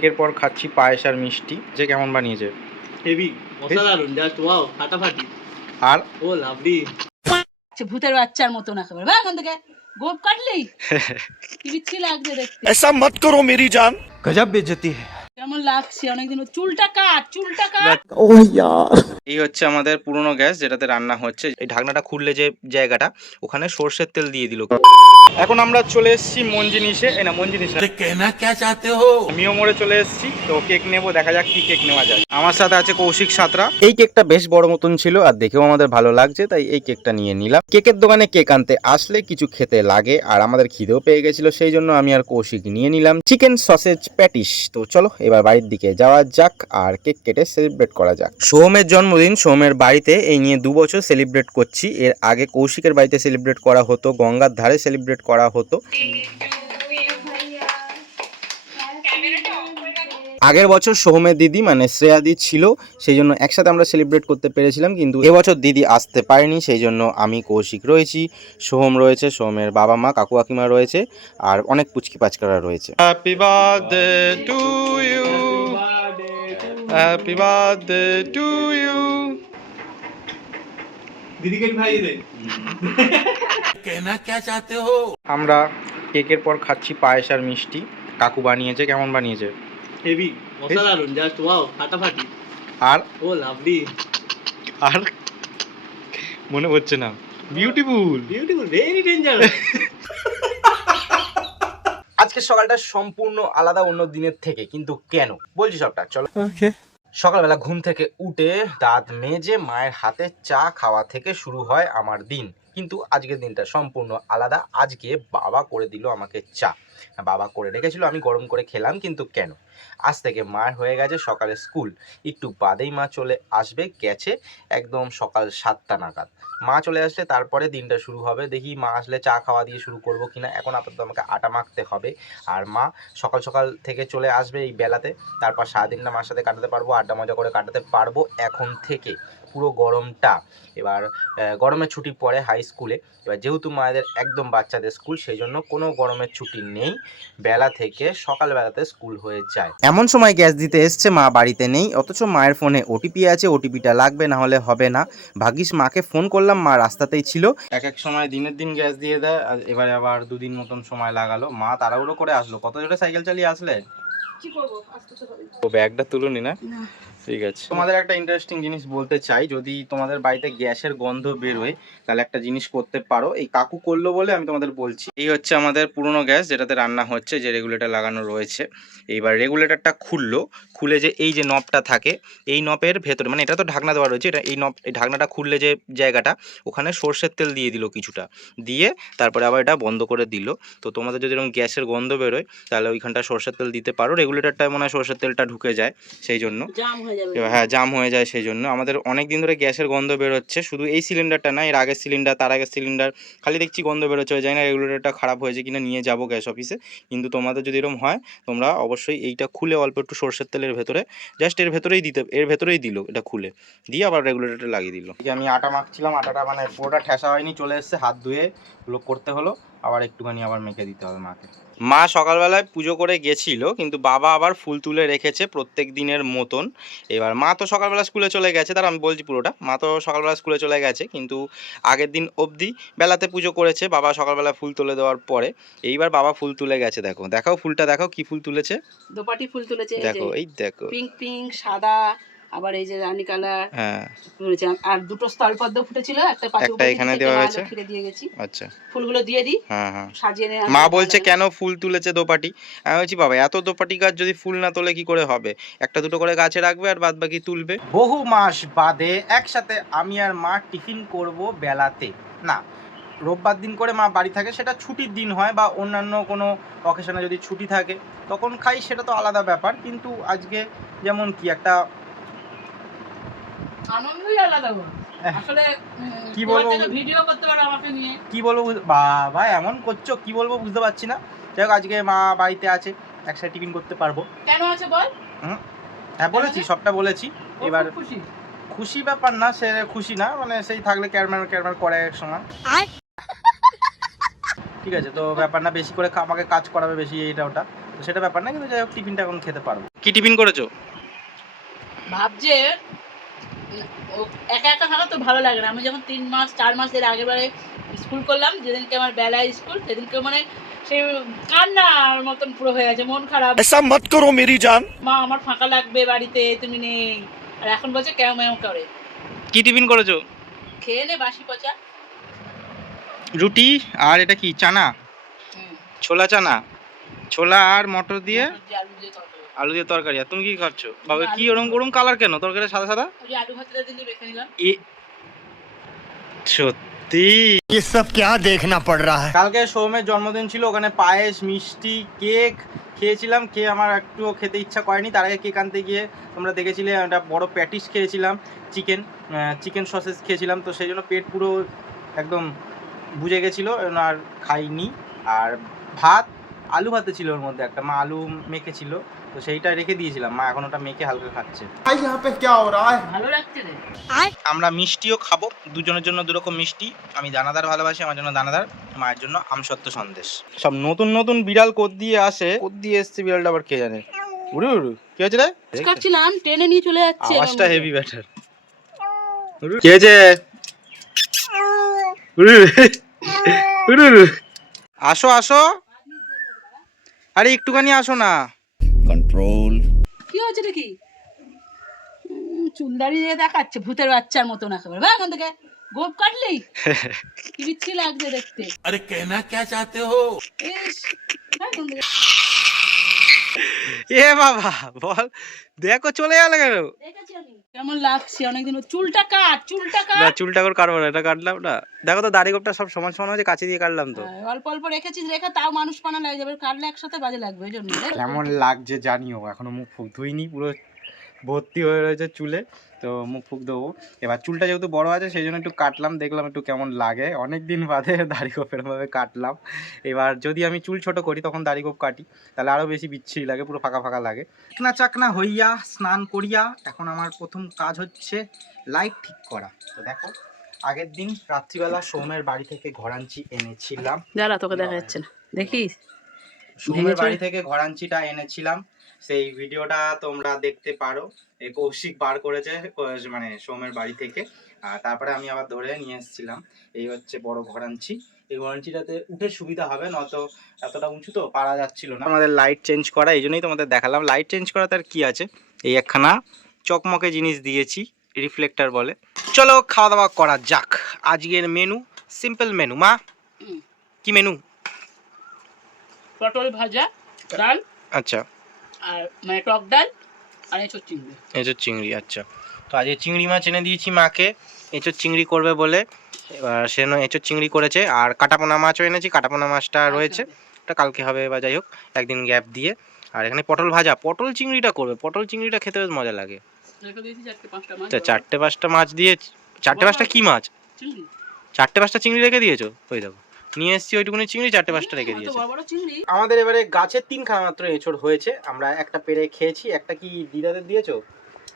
কেকের পর খাচ্ছি পায়েস আর মিষ্টি। যে কেমন বানিয়েছে? হেভি অসাধারণ, জাস্ট ওয়াও, ফাটাফাটি। আর ও লাভলি। ভূতের বাচ্চার মতো না খাবার, এখান থেকে গোপ কাটলি কি বিচ্ছি লাগছে দেখতে। ऐसा मत करो मेरी जान। गजब बेइज्जती है। কেমন লাগছে? অনেকদিন চুলটা কাট। ओह यार। এই হচ্ছে আমাদের পুরনো গ্যাস যেটাতে রান্না হচ্ছে। এই ঢাকনাটা খুললে যে জায়গাটা, ওখানে সর্ষের তেল দিয়ে দিল। এখন আমরা চলে এসেছি মন জিনিসে। এই না মন জিনিস कहना क्या चाहते हो? আমিও মোড়ে চলে এসেছি। তো কেক নেবো, দেখা যাক কি কেক নেওয়া যায়। আমার সাথে আছে কৌশিক সাঁতরা। এই কেকটা বেশ বড় মতন ছিল আর দেখেও আমাদের ভালো লাগছে, তাই এই কেকটা নিয়ে নিলাম। কেকের দোকানে কেক আনতে আসলে কিছু খেতে লাগে, আর আমাদের খিদেও পেয়ে গেছিল, সেই জন্য আমি আর কৌশিক নিয়ে নিলাম চিকেন সসেজ প্যাটিস। তো চলো এবার বাড়ির দিকে যাওয়া যাক আর কেক কেটে সেলিব্রেট করা যাক। সোহমের জন্মদিন সোহমের বাড়িতে এই নিয়ে 2 বছর সেলিব্রেট করছি। এর আগে কৌশিকের বাড়িতে সেলিব্রেট করা হতো, গঙ্গার ধারে সেলিব্রেট করা হতো। আগের বছর সোহমের দিদি মানে শ্রেয়াদি ছিল, সেই জন্য একসাথে আমরা সেলিব্রেট করতে পেরেছিলাম, কিন্তু এবছর দিদি আসতে পারেনি, সেই জন্য আমি কৌশিক রয়েছি, সোহম রয়েছে, সোহমের বাবা মা কাকু কাকিমা রয়েছে, আর অনেক পুচকি পাচকারা রয়েছে। Happy birthday to you, happy birthday to you. দিদিকে ভাই দে। कहना क्या चाहते हो? আমরা কেকের পর খাচ্ছি পায়েস আর মিষ্টি। কাকু বানিয়েছে। কেমন বানিয়েছে? হেভি অসাধারণ, জাস্ট ওয়াও, ফাটাফাটি। আর ও লাভলি। আর মনে হচ্ছে না? Beautiful, beautiful, very dangerous. আজকের সকালটা সম্পূর্ণ আলাদা অন্য দিনের থেকে, কিন্তু কেন বলছি সবটা চলো। সকালবেলা ঘুম থেকে উঠে দাঁত মেজে মায়ের হাতে চা খাওয়া থেকে শুরু হয় আমার দিন, কিন্তু আজকের দিনটা সম্পূর্ণ আলাদা। আজকে বাবা করে দিল আমাকে চা। বাবা করে রেখেছিল, আমি গরম করে খেলাম, কিন্তু কেন? আজ থেকে মায়ের হয়ে গেছে সকালে স্কুল, একটু বাদেই মা চলে আসবে, গেছে একদম সকাল 7টা নাগাদ। মা চলে আসলে তারপরে দিনটা শুরু হবে। দেখি মা আসলে চা খাওয়া দিয়ে শুরু করব কিনা। এখন আপাতত আমাকে আটা মাখতে হবে, আর মা সকাল সকাল থেকে চলে আসবে এই বেলাতে, তারপর সারাদিনটা মার সাথে কাটাতে পারবো, আড্ডা মজা করে কাটাতে পারবো এখন থেকে পুরো গরমটা। এবার গরমের ছুটি পড়ে হাই স্কুলে, এবার যেহেতু মায়েদের একদম বাচ্চাদের স্কুল, সেই জন্য কোনো গরমের ছুটি নেই, বেলা থেকে সকালবেলাতে স্কুল হয়ে যায়। এমন সময় গ্যাস দিতে এসছে, মা বাড়িতে নেই, অথচ মায়ের ফোনে ওটিপি আছে, ওটিপিটা লাগবে, না হলে হবে না। ভাগ্যিস মাকে ফোন করলাম, মা রাস্তাতেই ছিল। এক সময় দিনের দিন গ্যাস দিয়ে দেয়, আর এবারে আবার 2 দিন মতন সময় লাগালো। মা তাড়াহুড়ো করে আসলো। কত জোরে সাইকেল চালিয়ে আসলে? কি করব, আসতে তো হবে। ও ব্যাগটা তুলুনি না? ঠিক আছে। তোমাদের একটা ইন্টারেস্টিং জিনিস বলতে চাই, যদি তোমাদের বাড়িতে গ্যাসের গন্ধ বেরোয় তাহলে একটা জিনিস করতে পারো। এই কাকু করলো বলে আমি তোমাদের বলছি। এই হচ্ছে আমাদের পুরনো গ্যাস যেটাতে রান্না হচ্ছে, যে রেগুলেটর লাগানো রয়েছে। এইবার রেগুলেটরটা খুলে যে এই যে নবটা থাকে, এই নবের ভেতরে, মানে এটা তো ঢাকনা দেওয়া রয়েছে, এটা এই ঢাকনাটা খুললে যে জায়গাটা, ওখানে সর্ষের তেল দিয়ে দিল কিছুটা, দিয়ে তারপরে আবার এটা বন্ধ করে দিল। তো তোমাদের যদি এরকম গ্যাসের গন্ধ বেরোয় তাহলে ওইখানটা সর্ষের তেল দিতে পারো। রেগুলেটরটায় মনে হয় সর্ষের তেলটা ঢুকে যায়, সেই জন্য হ্যাঁ জাম হয়ে যায়। সেই জন্য আমাদের অনেক দিন ধরে গ্যাসের গন্ধ বেরোচ্ছে, শুধু এই সিলিন্ডারটা না, এর আগের সিলিন্ডার, তার আগের সিলিন্ডার, খালি দেখছি গন্ধ বেরোচ্ছে। জানি না রেগুলেটরটা খারাপ হয়েছে কিনা, নিয়ে যাবো গ্যাস অফিসে। কিন্তু তোমাদের যদি এরকম হয়, তোমরা অবশ্যই এইটা খুলে অল্প একটু সর্ষের তেলের ভেতরে, জাস্ট এর ভেতরেই দিল, এটা খুলে দিয়ে আবার রেগুলেটরটা লাগিয়ে দিল। আমি আটা মাখছিলাম, আটাটা মানে পুরোটা ঠেসা হয়নি, চলে এসছে, হাত ধুয়ে ওগুলো করতে হলো, আবার একটুখানি আবার মেখে দিতে হবে মাকে। মা সকালবেলায় পুজো করে গেছিল, কিন্তু বাবা আবার ফুল তুলে রেখেছে প্রত্যেক দিনের মতন। এবার মা তো সকালবেলা স্কুলে চলে গেছে, তার আমি বলছি পুরোটা, মা তো সকালবেলা স্কুলে চলে গেছে, কিন্তু আগের দিন অবধি বেলাতে পুজো করেছে বাবা সকালবেলা ফুল তুলে দেওয়ার পরে। এইবার বাবা ফুল তুলে গেছে, দেখাও ফুলটা, দেখাও কি ফুল তুলেছে। দোপাটি ফুল তুলেছে, দেখো এই দেখো, পিঙ্ক সাদা, আবার এই যে রানী কালার, হ্যাঁ তুলেছে। আর দুটো স্থলপদ্ম ফুটেছিল, একটা এখানে দেওয়া হয়েছে। দিয়ে গেছি। আচ্ছা, ফুলগুলো দিয়ে দিই, হ্যাঁ হ্যাঁ। সাজিয়ে নে। মা বলছে কেন ফুল তুলেছে দোপাটি। আমি বলছি বাবা এত দোপাটি গাছ যদি ফুল না তোলে কি করে হবে, একটা দুটো করে গাছে রাখবে আর বাদ বাকি তুলবে। বহু মাস বাদে একসাথে আমি আর মা টিফিন করব বেলাতে। না, রোববার দিন করে মা বাড়ি থাকে, সেটা ছুটির দিন হয় বা অন্যান্য কোনো অকেশনে যদি ছুটি থাকে তখন খাই, সেটা তো আলাদা ব্যাপার। কিন্তু আজকে যেমন কি একটা আনন্দই আলাদা। আসলে কি বলবো, ভিডিও করতে পারো আমাকে নিয়ে, কি বলবো বাবা, এমন করছো কি বলবো বুঝতে পারছি না। যাই হোক, আজকে মা বাড়িতে আছে, একসাথে টিফিন করতে পারবো। কেন আছে বল? হ্যাঁ বলেছি, সবটা বলেছি। এবার খুশি খুশি ব্যাপার না, সে খুশি না, মানে সেই থাকলে ক্যারমার করে এক সময়। ঠিক আছে, তো ব্যাপার না, বেশি করে আমাকে কাজ করাবে বেশি, এইটা ওটা। তো সেটা ব্যাপার না, কিন্তু যাই হোক টিফিনটা এখন খেতে পারবো। কি টিফিন করেছো? ভাবছে ও একা একা থাকা তো ভালো লাগে না। আমি যখন 3 মাস 4 মাসের আগেবারে স্কুল করলাম, যেদিনকে আমার বেলায় স্কুল, সেদিনকে মানে সে কান্নার মতন পুরো হয়ে আছে, মন খারাপ। ऐसा मत करो मेरी जान। মা আমার ফাঁকা লাগবে বাড়িতে, তুমি নেই। আর এখন বলছে কেউ মেও করে। কি টিফিন করেছো? খেয়ে নে বাসি পচা। রুটি আর এটা কি চানা, ছোলা চানা, ছোলা আর মটর দিয়ে আলু দিয়ে তরকারি। আলু দিয়ে তরকারি। আর তুমি কি খাচ্ছ বাবা? কি ওরম ওরম কালার কেন? তরকারি সাদা সাদা। ওই যে আলু ভাতটা দিলি রেখে নিলাম। সত্যি ये सब क्या देखना पड़ रहा है? কালকে সৌমের জন্মদিন ছিল, ওখানে পায়েস, মিষ্টি, কেক খেয়েছিলাম। খেয়ে আমার একটুও খেতে ইচ্ছা করেনি। তার আগে কেক আনতে গিয়ে তোমরা দেখেছিলে একটা বড় প্যাটিস খেয়েছিলাম, চিকেন সসেস খেয়েছিলাম। তো সেই জন্য পেট পুরো একদম বুঝে গেছিলো, আর খাইনি। আর ভাত, আলু ভাতে ছিল ওর মধ্যে একটা, মা আলু মেখেছিল, তো সেইটা রেখে দিয়েছিলাম। মা এখন ওটা মেখে হালকা খাচ্ছে। यहाँ पे क्या हो रहा है? ভালো লাগছে রে। আমরা মিষ্টিও খাবো, দুজনের জন্য দুরকম মিষ্টি। আমি দানাদার ভালোবাসি, আমার জন্য দানাদার, মায়ের জন্য আমসত্ত্ব সন্দেশ। সব নতুন নতুন বিড়াল কোদ দিয়ে আসে, কোদ দিয়ে এসছে বিড়ালটা আবার কে জানে। উড়ু উড়ু কি হয়েছে রে? কাটছিলাম, টেনে নিয়ে চলে যাচ্ছে। আওয়াজটা হেভি ব্যাটার। কি হয়েছে? উড়ু উড়ু উড়ু। আসো আসো, আরে একটুখানি আসো না। कंट्रोल। কি হয়েছে নাকি? চুলদারি দিয়ে দেখাচ্ছে ভূতের বাচ্চার মতন একেবারে। বা এখান থেকে গোপ কাটলি, কি বিচ্ছি লাগছে দেখতে। अरे कहना क्या चाहते हो? ইস, বা এখান থেকে। এ বাবা বল, দেখো চলে গেল কেন? দেখেছি আমি কেমন লাগছে অনেকদিন। চুলটা কাট, চুলটা না কাট। চুলটা করে কাটবো না, এটা কাটলাম না। দেখো তো দাড়ি গোপটা সব সমান সমান হয়েছে, কাছে দিয়ে কাটলাম তো। অল্প অল্প রেখেছিস, রেখে তাও মানুষ পানা লাগে যাবে, কাটলে একসাথে বাজে লাগবে। ওই জন্য কেমন লাগছে জানিও, এখনো মুখ ফুক ধুইনি, পুরো ভর্তি হয়ে রয়েছে চুলে, তো মুখ ফুক দেবো। এবার চুলটা যেহেতু বড় আছে সেই জন্য একটু কাটলাম, দেখলাম একটু কেমন লাগে। অনেক দিন বাদে দাড়ি গোপ এরমভাবে কাটলাম। এবার যদি আমি চুল ছোট করি তখন দাড়ি গোপ কাটি, তাহলে আরও বেশি বিচ্ছিরি লাগে, পুরো ফাঁকা ফাঁকা লাগে। চাকনা চাকনা হইয়া স্নান করিয়া এখন আমার প্রথম কাজ হচ্ছে লাইট ঠিক করা। তো দেখো, আগের দিন রাত্রিবেলা সৌমের বাড়ি থেকে ঘরাঞ্চি এনেছিলাম। যারা তোকে দেখা যাচ্ছে না, দেখিস সৌমের বাড়ি থেকে ঘরাঞ্চিটা এনেছিলাম, সেই ভিডিওটা তোমরা দেখতে পারো। এই কৌশিক বার করেছে মানে সৌমের বাড়ি থেকে, আর তারপরে আমি আবার ধরে নিয়ে এসেছিলাম। এই হচ্ছে বড় ঘরাঞ্চি। এই ঘরাঞ্চিটাতে উঠে সুবিধা হবে, নয়তো এতটা উঁচু তো পারা যাচ্ছিল না। আমাদের লাইট চেঞ্জ করা, এই জন্যই তোমাদের দেখালাম। লাইট চেঞ্জ করা তার কি আছে, এই একখানা চকমকে জিনিস দিয়েছি, রিফ্লেক্টর বলে। চলো খাওয়া দাওয়া করা যাক। আজকের মেনু সিম্পল মেনু। মা কি মেনু? পটল ভাজা, ডাল, আচ্ছা, আর মানে টক ডাল, আর এঁচোড় চিংড়ি। এঁচোড় চিংড়ি, আচ্ছা। তো আজকে চিংড়ি মাছ এনে দিয়েছি মাকে, এঁচোড় চিংড়ি করবে বলে। এবার সে এঁচোড় চিংড়ি করেছে, আর কাটাপোনা মাছও এনেছি, কাটাপোনা মাছটা রয়েছে, ওটা কালকে হবে বা যাই হোক একদিন গ্যাপ দিয়ে। আর এখানে পটল ভাজা, পটল চিংড়িটা করবে, পটল চিংড়িটা খেতে বেশ মজা লাগে। রেখে দিয়েছি 4-5টা মাছ। 4-5টা মাছ দিয়ে, 4-5টা কি মাছ? চিংড়ি। 4-5টা চিংড়ি রেখে দিয়েছো? ওই দেখো নিয়ে এসেছি ওইটুকুনি চিংড়ি, 4-5টা রেখে দিয়েছে। বড় বড় চিংড়ি। আমাদের এবারে গাছে 3খানা মাত্র এঁচোড় হয়েছে, আমরা একটা পেরে খেয়েছি। একটা কি দিদাদের দিয়েছো?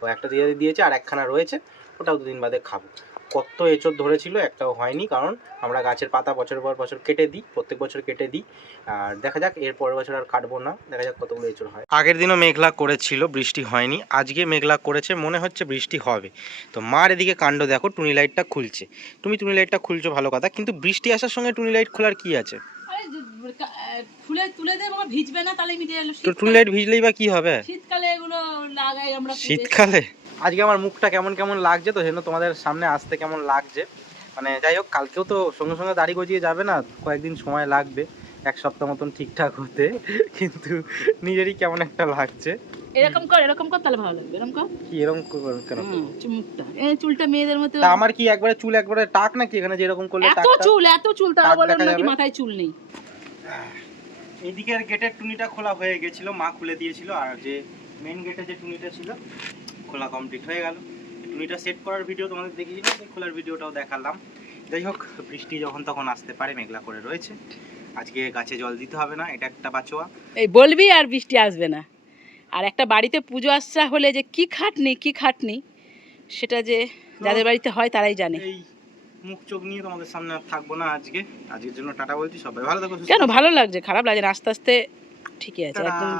ও একটা দিদাদের দিয়েছে, আর একখানা রয়েছে, ওটাও 2 দিন বাদে খাবো। কত এঁচোড় ধরেছিল, একটাও হয়নি, কারণ আমরা গাছের পাতা বছর পর বছর কেটে দিই, প্রত্যেক বছর কেটে দিই। আর দেখা যাক এর পরের বছর আর কাটবো না, দেখা যাক কতগুলো এঁচোড় হয়। আগের দিনও মেঘলা করেছিল, বৃষ্টি হয়নি। আজকে মেঘলা করেছে, মনে হচ্ছে বৃষ্টি হবে। তো মার এদিকে কাণ্ড দেখো, টুনি লাইটটা খুলছে। তুমি টুনি লাইটটা খুলছো ভালো কথা, কিন্তু বৃষ্টি আসার সঙ্গে টুনি লাইট খোলার কি আছে? আরে ফুলে তুলে দে বাবা, ভিজবে না তাহলে মিটে গেল। তো টুনি লাইট ভিজলেই বা কি হবে? শীতকালে এগুলো লাগাই আমরা। শীতকালে আজকে আমার মুখটা কেমন কেমন লাগছে, তো সেজন্য তোমাদের সামনে আসতে কেমন লাগছে। মানে যাই হোক, কালকেও তো সঙ্গে সঙ্গে দাড়ি গজিয়ে যাবে না, কয়েকদিন সময় লাগবে, 1 সপ্তাহ মতন ঠিকঠাক হতে, কিন্তু নিজেরই কেমন একটা লাগছে। এরকম কর তাহলে ভালো লাগবে। এরকম কর। কি এরকম কেন? মুখটা, এই চুলটা মেয়েদের মতো। তা আমার কি একবারে চুল একবারে টাক নাকি? এখানে যেরকম করলে এত চুল তা টাক বলে দেখা নাকি যাবে? মাথায় চুল নেই। এইদিকের গেটের টুনিটা খোলা হয়ে গেছিল, মা খুলে দিয়েছিল, আর যে মেইন গেটে যে টুনিটা ছিল খোলা কমপ্লিট হয়ে গেল। টুনিটা সেট করার ভিডিও তোমাদের দেখিয়েছিলাম, সেই খোলার ভিডিওটাও দেখালাম। যাই হোক, বৃষ্টি যখন তখন আসতে পারে, মেঘলা করে রয়েছে। আজকে গাছে জল দিতে হবে না, এটা একটা বাঁচোয়া। এই বলবি আর বৃষ্টি আসবে না। আর একটা বাড়িতে পুজো আচ্ছা হলে যে কি খাটনি সেটা যে যাদের বাড়িতে হয় তারাই জানে। এই মুখ চোখ নিয়ে তোমাদের সামনে আর থাকবো না আজকের জন্য টাটা বলছি। সবাই ভালো থাকো। কেন ভালো লাগছে? খারাপ লাগছে না, আস্তে আস্তে ঠিকই আছে একদম